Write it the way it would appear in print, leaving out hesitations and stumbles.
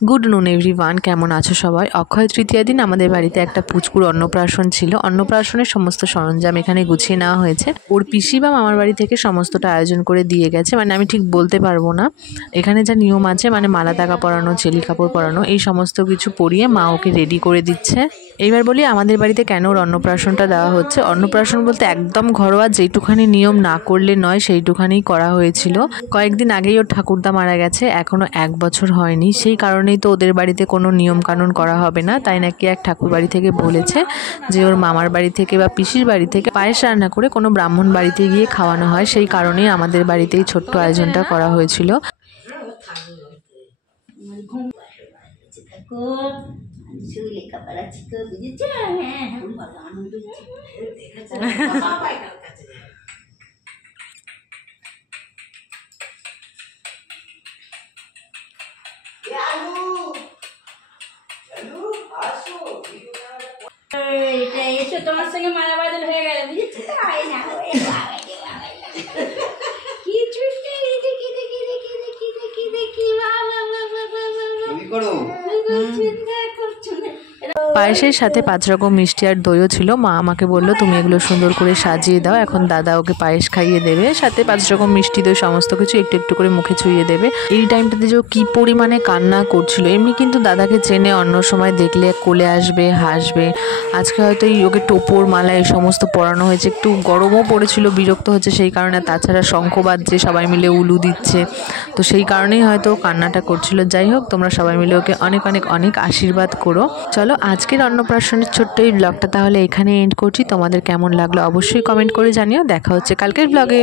Good নুন everyone, কেমন আছো সবাই? অক্ষয় তৃতীয়া দিন আমাদের বাড়িতে একটা পুচকুর অন্নপ্রাশন ছিল। অন্নপ্রাশনের সমস্ত সরঞ্জাম এখানে গুছিয়ে নেওয়া হয়েছে। ওর পিসি বা মামার বাড়ি থেকে সমস্তটা আয়োজন করে দিয়ে গেছে, মানে আমি ঠিক বলতে পারবো না। এখানে যা নিয়ম আছে, মানে মালা টাকা পরানো, চেলি কাপড় পরানো, এই সমস্ত কিছু পরিয়ে মা ওকে রেডি করে দিচ্ছে। এইবার বলি আমাদের বাড়িতে কেন ওর অন্নপ্রাশনটা দেওয়া হচ্ছে। অন্নপ্রাশন বলতে একদম ঘরোয়া, যেটুখানি নিয়ম না করলে নয় সেইটুখানি করা হয়েছিল। কয়েকদিন আগেই ওর ঠাকুরদা মারা গেছে, এখনো 1 বছর হয়নি। সেই কারণেই তো ওদের বাড়িতে কোনো নিয়ম কানুন করা হবে না। তাই নাকি এক ঠাকুর বাড়ি থেকে বলেছে যে ওর মামার বাড়ি থেকে বা পিসির বাড়ি থেকে পায়েস রান্না করে কোনো ব্রাহ্মণ বাড়িতে গিয়ে খাওয়ানো হয়। সেই কারণেই আমাদের বাড়িতেই ছোট্ট আয়োজনটা করা হয়েছিল। এসে তোমার সঙ্গে মারাবাদল হয়ে গেল, বুঝেছি তো? পায়েসের সাথে 5 রকম মিষ্টি আর দইও ছিল। মা আমাকে বললো তুমি এগুলো সুন্দর করে সাজিয়ে দাও, এখন দাদা ওকে পায়েস খাইয়ে দেবে, সাথে 5 রকম মিষ্টি দই সমস্ত কিছু একটু একটু করে মুখে ছুঁয়ে দেবে। এই টাইমটাতে যে কি পরিমাণে কান্না করছিল! এমনি কিন্তু দাদাকে চেনে, অন্য সময় দেখলে কোলে আসবে, হাসবে। আজকে হয়তো ওকে টোপর মালা এই সমস্ত পরানো হয়েছে, একটু গরমও পড়েছিল, বিরক্ত হচ্ছে সেই কারণে। তাছাড়া শঙ্খ বাজছে, সবাই মিলে উলু দিচ্ছে, তো সেই কারণেই হয়তো কান্নাটা করছিল। যাই হোক, তোমরা সবাই মিলে ওকে অনেক অনেক অনেক আশীর্বাদ করো। চলো আজকের অন্নপ্রাশনের ছোট্ট এই ব্লগটা তাহলে এখানে এন্ড করছি। তোমাদের কেমন লাগলো অবশ্যই কমেন্ট করে জানিও। দেখা হচ্ছে কালকের ব্লগে।